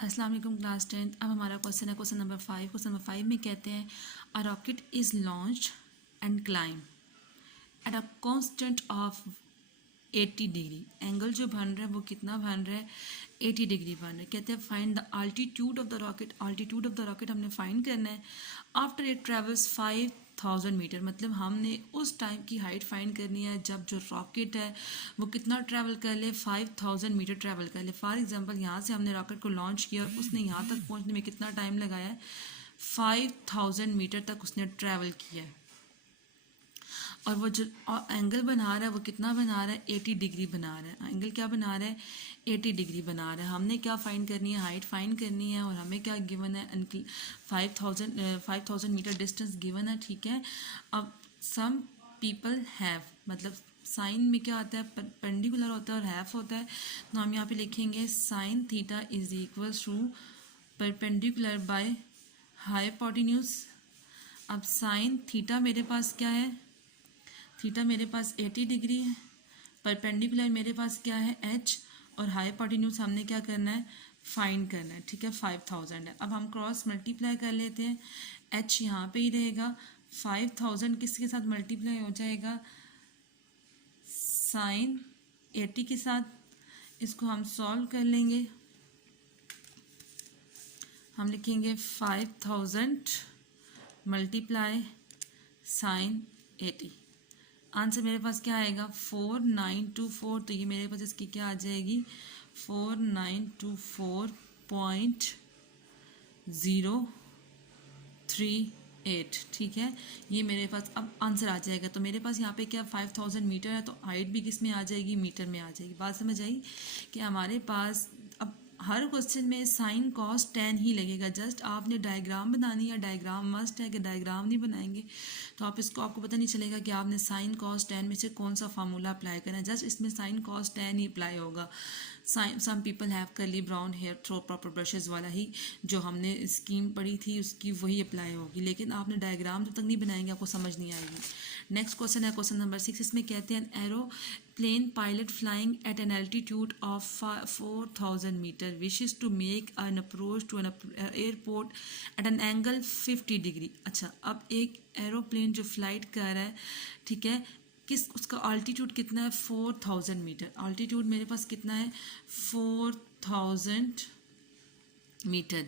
अस्सलाम वालेकुम class 10th। अब हमारा क्वेश्चन है क्वेश्चन नंबर 5। क्वेश्चन नंबर 5 में कहते हैं a rocket is launched and climb at a constant of 80 degree. Angle जो बन रहा है वो कितना बन रहा है, 80 डिग्री बन रहा है। कहते हैं find the altitude of the rocket. Altitude of the rocket हमने फाइंड करना है आफ्टर इट ट्रेवल्स 5000 मीटर। मतलब हमने उस टाइम की हाइट फाइंड करनी है जब जो रॉकेट है वो कितना ट्रैवल कर ले, 5000 मीटर ट्रैवल कर ले। फॉर एग्जांपल यहाँ से हमने रॉकेट को लॉन्च किया और उसने यहाँ तक पहुँचने में कितना टाइम लगाया है, 5000 मीटर तक उसने ट्रैवल किया है। और वो जो एंगल बना रहा है वो कितना बना रहा है, 80 डिग्री बना रहा है। एंगल क्या बना रहा है, 80 डिग्री बना रहा है। हमने क्या फाइंड करनी है, हाइट फाइंड करनी है। और हमें क्या गिवन है, 5000 मीटर डिस्टेंस गिवन है। ठीक है, अब सम पीपल हैव, मतलब साइन में क्या आता है, परपेंडिकुलर होता है और हैफ होता है। तो हम यहाँ पे लिखेंगे sine theta is equal to perpendicular by hypotenuse. अब साइन थीटा मेरे पास क्या है, थीटा मेरे पास 80 डिग्री है, परपेंडिकुलर मेरे पास क्या है h, और हाइपोटेन्यूज हमने क्या करना है, फाइंड करना है। ठीक है, 5000 है। अब हम क्रॉस मल्टीप्लाई कर लेते हैं, h यहाँ पे ही रहेगा, 5000 किसके साथ मल्टीप्लाई हो जाएगा, साइन 80 के साथ। इसको हम सॉल्व कर लेंगे, हम लिखेंगे 5000 मल्टीप्लाई साइन 80। आंसर मेरे पास क्या आएगा, 4924। तो ये मेरे पास इसकी क्या आ जाएगी, 4924.038। ठीक है, ये मेरे पास अब आंसर आ जाएगा। तो मेरे पास यहाँ पे क्या 5000 मीटर है, तो हाइट भी किस में आ जाएगी, मीटर में आ जाएगी। बात समझ आई कि हमारे पास अब हर क्वेश्चन में साइन कॉस टेन ही लगेगा। जस्ट आपने डायग्राम बनानी है, डायग्राम मस्ट है कि डायग्राम नहीं बनाएंगे तो आप इसको, आपको पता नहीं चलेगा कि आपने साइन कॉस टेन में से कौन सा फार्मूला अप्लाई करना है। जस्ट इसमें साइन कॉस टेन ही अप्लाई होगा। Sine some people have curly brown hair through proper brushes वाला ही जो हमने स्कीम पढ़ी थी उसकी वही अप्लाई होगी। लेकिन आपने डायग्राम जब तक नहीं बनाएंगे आपको समझ नहीं आएगी। नेक्स्ट क्वेश्चन है क्वेश्चन नंबर 6। इसमें कहते हैं arrow plane pilot flying at an altitude of 4000 meter wishes to make an approach to an airport at an angle 50 degree. अच्छा, अब एक एरोप्लेन जो फ्लाइट कर रहा है, ठीक है, किस उसका अल्टीट्यूड कितना है, 4000 मीटर। अल्टीट्यूड मेरे पास कितना है, 4000 मीटर।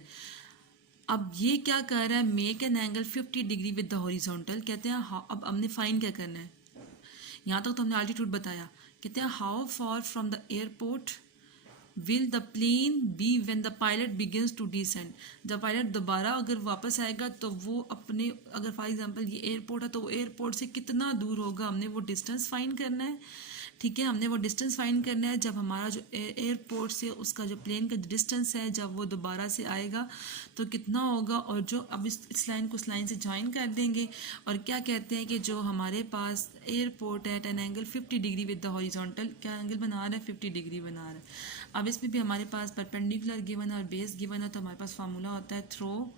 अब ये क्या कर रहा है, make an angle 50 degree with the horizontal. कहते हैं अब हमने फाइन क्या करना है, यहाँ तक तो हमने अल्टीट्यूड बताया। कहते हैं how far from the airport will the plane be when the pilot begins to descend. जब पायलट दोबारा अगर वापस आएगा तो वो अपने, अगर फॉर एग्जांपल ये एयरपोर्ट है तो वो एयरपोर्ट से कितना दूर होगा, हमने वो डिस्टेंस फाइंड करना है। ठीक है, हमने वो डिस्टेंस फाइंड करना है जब हमारा जो एयरपोर्ट से उसका जो प्लेन का डिस्टेंस है जब वो दोबारा से आएगा तो कितना होगा। और जो अब इस लाइन को उस लाइन से ज्वाइन कर देंगे। और क्या कहते हैं कि जो हमारे पास एयरपोर्ट है at an angle 50 degree with the horizontal, क्या एंगल बना रहा है, 50 डिग्री बना रहा है। अब इसमें भी हमारे पास परपेंडिकुलर गिवन है और बेस गिवन है। तो हमारे पास फार्मूला होता है थ्रो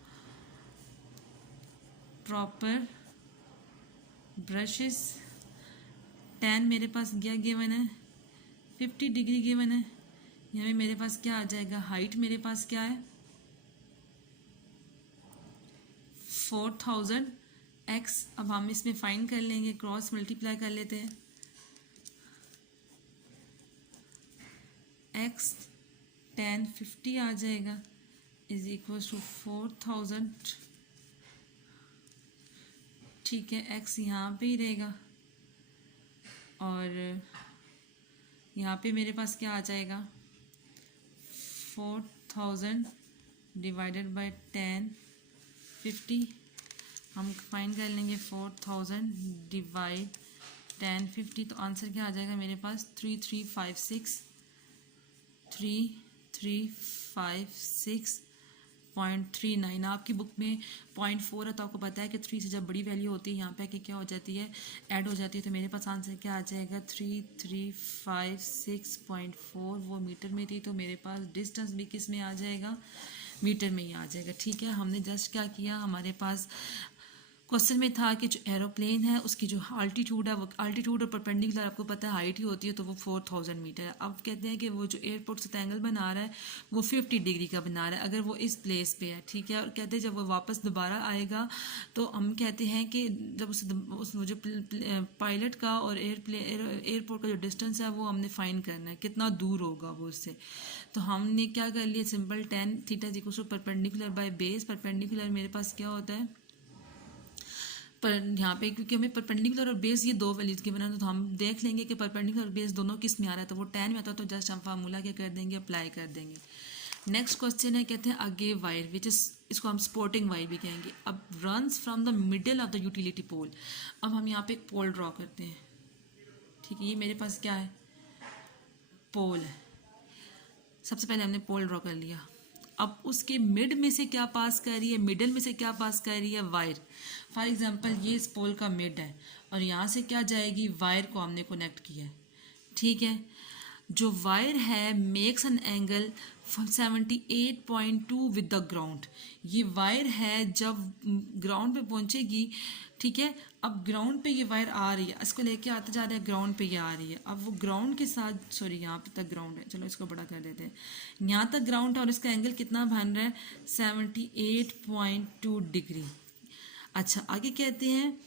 प्रॉपर ब्रशेस। टेन मेरे पास क्या गिवन है, 50 डिग्री गिवन है। यहाँ पे मेरे पास क्या आ जाएगा, हाइट मेरे पास क्या है, 4000 एक्स। अब हम इसमें फाइंड कर लेंगे, क्रॉस मल्टीप्लाई कर लेते हैं, एक्स 1050 आ जाएगा इज इक्वल टू 4000। ठीक है, एक्स यहाँ पे ही रहेगा और यहाँ पे मेरे पास क्या आ जाएगा, 4000 डिवाइडेड बाय 1050। हम फाइंड कर लेंगे 4000 डिवाइड 1050। तो आंसर क्या आ जाएगा मेरे पास, 3356.39। आपकी बुक में 0.4 है तो आपको पता है कि 3 से जब बड़ी वैल्यू होती है यहाँ पे कि क्या हो जाती है, ऐड हो जाती है। तो मेरे पास आंसर क्या आ जाएगा, 3356.4। वो मीटर में थी तो मेरे पास डिस्टेंस भी किस में आ जाएगा, मीटर में ही आ जाएगा। ठीक है, हमने जस्ट क्या किया, हमारे पास क्वेश्चन में था कि जो एरोप्लेन है उसकी जो आल्टीट्यूड है, वो आल्टीट्यूड और परपेंडिकुलर आपको पता है हाइट ही होती है, तो वो 4000 मीटर है। अब कहते हैं कि वो जो एयरपोर्ट से एंगल बना रहा है वो 50 डिग्री का बना रहा है अगर वो इस प्लेस पे है, ठीक है। और कहते हैं जब वो वापस दोबारा आएगा तो हम कहते हैं कि जब उस जो पायलट का और एयरपोर्ट का जो डिस्टेंस है वो हमने फाइंड करना है, कितना दूर होगा वो उससे। तो हमने क्या कर लिया, simple tan theta equal to perpendicular by base. Perpendicular मेरे पास क्या होता है, पर यहाँ पे क्योंकि हमें परपेंडिकुलर और बेस ये दो वैल्यूज के बना, तो हम देख लेंगे कि परपेंडिकुलर और बेस दोनों किस में आ रहा है, तो वो tan में आता है, तो जस्ट हम फार्मूला क्या कर देंगे, अप्लाई कर देंगे। नेक्स्ट क्वेश्चन है, कहते हैं अगे वायर विच इज, इसको हम सपोर्टिंग वायर भी कहेंगे, अब runs from the middle of the utility pole. अब हम यहाँ पे एक पोल ड्रॉ करते हैं, ठीक है। ये मेरे पास क्या है, पोल है। सबसे पहले हमने पोल ड्रॉ कर लिया। अब उसके मिड में से क्या पास कर रही है, मिडल में से क्या पास कर रही है, वायर। फॉर एग्जांपल ये इस पोल का मिड है और यहाँ से क्या जाएगी, वायर को हमने कनेक्ट किया है, ठीक है। जो वायर है makes an angle 78.2 with the ground. ये वायर है जब ग्राउंड पे पहुंचेगी, ठीक है। अब ग्राउंड पे ये वायर आ रही है, इसको लेके आते जा रहे हैं, ग्राउंड पे ये आ रही है। अब वो ग्राउंड के साथ, सॉरी यहाँ पे तक ग्राउंड है, चलो इसको बड़ा कर देते हैं, यहाँ तक ग्राउंड है और इसका एंगल कितना बन रहा है, 78.2 डिग्री। अच्छा आगे कहते हैं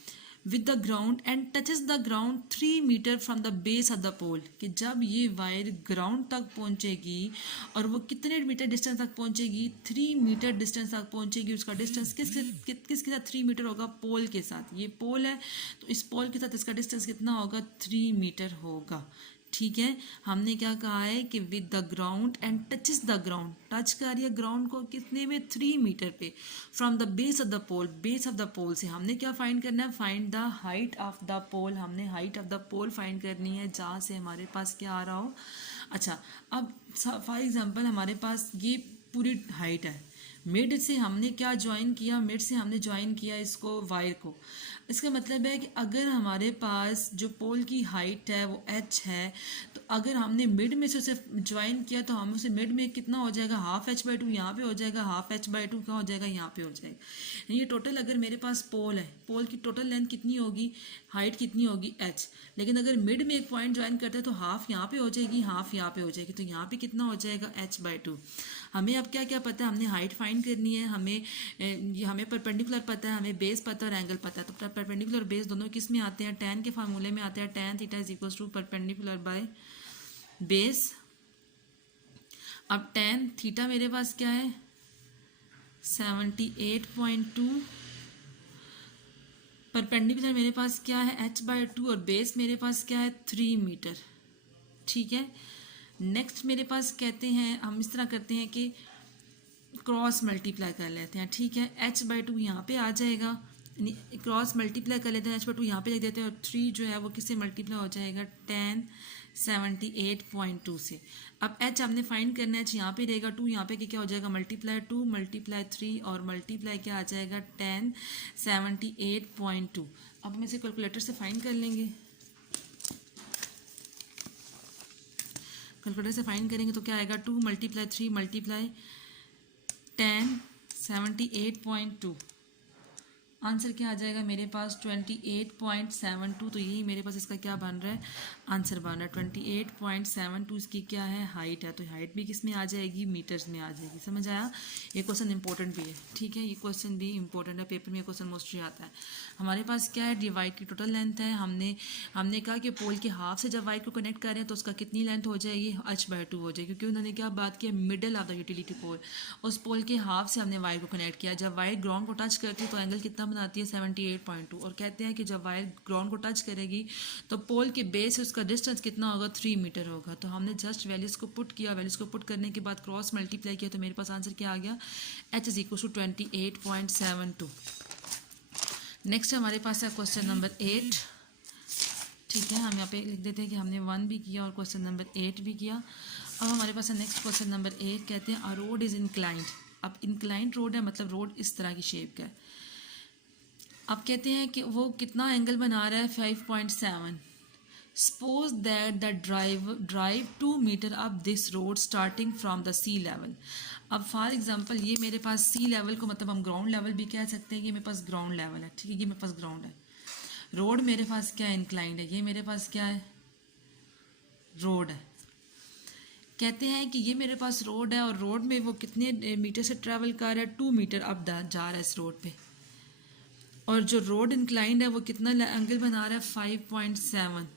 with the ground and touches the ground 3 metre from the base of the pole, कि जब ये वायर ग्राउंड तक पहुंचेगी और वो कितने मीटर डिस्टेंस तक पहुंचेगी, 3 मीटर डिस्टेंस तक पहुंचेगी। उसका डिस्टेंस किसके साथ 3 मीटर होगा, पोल के साथ। ये पोल है तो इस पोल के साथ इसका डिस्टेंस कितना होगा, 3 मीटर होगा, ठीक है। हमने क्या कहा है कि with the ground and touches the ground, touch कर रही है ग्राउंड को कितने में, 3 मीटर पे, from the base of the pole, base of the pole से हमने क्या फाइंड करना है, find the height of the pole. हमने height of the pole find करनी है जहाँ से हमारे पास क्या आ रहा हो। अच्छा अब फॉर एग्जांपल हमारे पास ये पूरी हाइट है, मिड से हमने क्या ज्वाइन किया, मिड से हमने ज्वाइन किया इसको, वायर को। इसका मतलब है कि अगर हमारे पास जो पोल की हाइट है वो h है, तो अगर हमने मिड में से उसे ज्वाइन किया तो हम उसे मिड में कितना हो जाएगा, ½ h/2 यहाँ पे हो जाएगा, ½ h/2 क्या हो जाएगा, यहाँ पे हो जाएगा। ये टोटल अगर मेरे पास पोल है, पोल की टोटल लेंथ कितनी होगी, हाइट कितनी होगी, h। लेकिन अगर मिड में एक पॉइंट ज्वाइन करते हैं तो हाफ यहाँ पे हो जाएगी, हाफ यहाँ पे हो जाएगी, तो यहाँ पे कितना हो जाएगा, h/2। हमें अब क्या क्या पता है, हमने हाइट फाइंड करनी है, हमें परपेंडिकुलर पता है, हमें बेस पता है और एंगल पता है। तो परपेंडिकुलर और बेस दोनों किस में आते हैं, tan के फार्मूले में आते हैं, tan theta is equal to perpendicular by base. अब tan थीटा मेरे पास क्या है, 78.2, परपेंडिकुलर मेरे पास क्या है, h/2, और बेस मेरे पास क्या है, 3 मीटर, ठीक है। नेक्स्ट मेरे पास कहते हैं, हम इस तरह करते हैं कि क्रॉस मल्टीप्लाई कर लेते हैं, ठीक है। h/2 यहाँ पे आ जाएगा, क्रॉस मल्टीप्लाई कर लेते हैं, h/2 यहाँ पे लिख देते हैं, और 3 जो है वो किससे मल्टीप्लाई हो जाएगा, tan 78.2 से। अब h हमने फाइंड करना है, h यहाँ पे रहेगा, 2 यहाँ पे क्या हो जाएगा, मल्टीप्लाई 2 मल्टीप्लाई 3 और मल्टीप्लाई क्या आ जाएगा, tan 78.2। अब हम इसे कैलकुलेटर से फाइंड कर लेंगे, कैलकुलेटर से फाइंड करेंगे तो क्या आएगा, 2 मल्टीप्लाई 3 मल्टीप्लाई tan 78.2, आंसर क्या आ जाएगा मेरे पास, 28.72। तो यही मेरे पास इसका क्या बन रहा है, आंसर बन रहा है 28.72। इसकी क्या है, हाइट है, तो हाइट भी किस में आ जाएगी, मीटर्स में आ जाएगी। समझ आया, ये क्वेश्चन इंपॉर्टेंट भी है, ठीक है। ये क्वेश्चन भी इंपॉर्टेंट है, पेपर में क्वेश्चन मोस्टली आता है। हमारे पास क्या है, डिवाइड की टोटल लेंथ है। हमने कहा कि पोल के हाफ से जब वायर को कनेक्ट करें तो उसका कितनी लेंथ हो जाएगी, h/2 हो जाएगी, क्योंकि उन्होंने क्या बात की, मिडल ऑफ द यूटिलिटी पोल, उस पोल के हाफ से हमने वायर को कनेक्ट किया। जब वायर ग्राउंड को टच करती है तो एंगल कितना बनाती है, 78.2। और कहते हैं कि जब वायर ग्राउंड को टच करेगी तो पोल के बेस से उसका डिस्टेंस कितना होगा, 3 मीटर होगा। तो हमने जस्ट वैल्यूज को पुट किया, वैल्यूज को पुट करने के बाद क्रॉस मल्टीप्लाई किया, तो मेरे पास आंसर क्या आ गया, h is equal to 28.72। Next हमारे पास है क्वेश्चन नंबर 8, ठीक है। हम यहाँ पे लिख देते हैं कि हमने 1 भी किया और क्वेश्चन नंबर 8 भी किया। अब हमारे पास है नेक्स्ट क्वेश्चन नंबर 8, कहते हैं अ रोड इज इंक्लाइंड। अब इंक्लाइंड रोड है, मतलब रोड इस तरह की शेप का है। अब कहते हैं कि वो कितना एंगल बना रहा है, 5.7। Suppose that the drive 2 metre up this road starting from the sea level. अब फॉर एग्जांपल ये मेरे पास सी लेवल को मतलब हम ग्राउंड लेवल भी कह सकते हैं, ये मेरे पास ग्राउंड लेवल है, ठीक है, ये मेरे पास ग्राउंड है। रोड मेरे पास क्या है, इंक्लाइंड है, ये मेरे पास क्या है, रोड है। कहते हैं कि ये मेरे पास रोड है और रोड में वो कितने मीटर से ट्रैवल कर रहा है, 2 मीटर अब जा रहा है इस रोड पे, और जो रोड इंक्लाइंड है वो कितना एंगल बना रहा है, 5.7।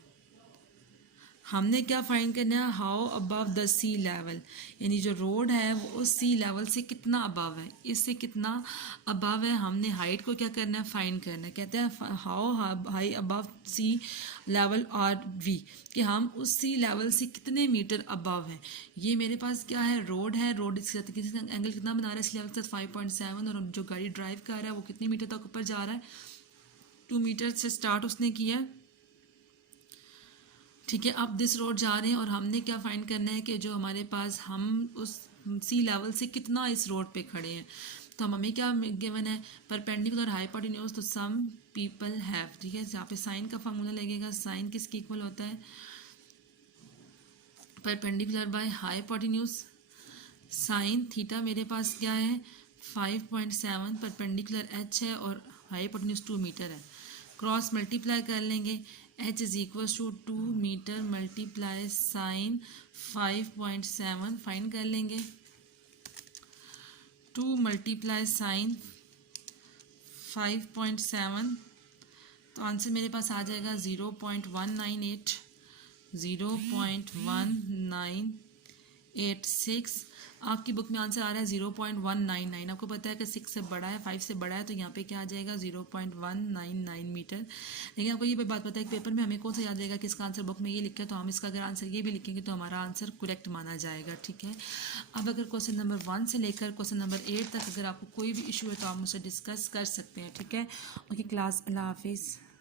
हमने क्या फाइंड करना है, how above the sea level, यानी जो रोड है वो उस सी लेवल से कितना अबव है, इससे कितना अबव है, हमने हाइट को क्या करना है, फाइंड करना है। कहते हैं how high above sea level are we, कि हम उस सी लेवल से कितने मीटर अबव हैं। ये मेरे पास क्या है, रोड है, रोड इसके साथ किसी एंगल कितना बना रहा है इस लेवल से, 5.7, और जो गाड़ी ड्राइव कर रहा है वो कितने मीटर तक ऊपर जा रहा है, 2 मीटर से स्टार्ट उसने किया है, ठीक है। अब दिस रोड जा रहे हैं और हमने क्या फाइंड करना है कि जो हमारे पास हम उस सी लेवल से कितना इस रोड पे खड़े हैं। तो हमें क्या गिवन है, परपेंडिकुलर हाइपोटेन्यूज, तो सम पीपल हैव, ठीक है। यहाँ पे साइन का फार्मूला लगेगा, साइन किसके इक्वल होता है, perpendicular by hypotenuse, sine theta मेरे पास क्या है, 5.7, परपेंडिकुलर एच है और हाइपोटेन्यूज 2 मीटर है, क्रॉस मल्टीप्लाई कर लेंगे, h is equal to 2 metre multiply sine 5.7, find कर लेंगे, 2 मल्टीप्लाई साइन 5.7, तो आंसर मेरे पास आ जाएगा 0.198, 0.1986। आपकी बुक में आंसर आ रहा है 0.199, आपको पता है कि 6 से बड़ा है, 5 से बड़ा है, तो यहाँ पे क्या आ जाएगा 0.199 मीटर। लेकिन आपको ये बात पता है कि पेपर में हमें कौन सा याद रहेगा कि इसका आंसर बुक में ये लिखा है, तो हम इसका अगर आंसर ये भी लिखेंगे तो हमारा आंसर करेक्ट माना जाएगा, ठीक है। अब अगर क्वेश्चन नंबर 1 से लेकर क्वेश्चन नंबर 8 तक अगर आपको कोई भी इशू है तो आप मुझसे डिस्कस कर सकते हैं, ठीक है। ओके क्लास, अल्लाह हाफिज़।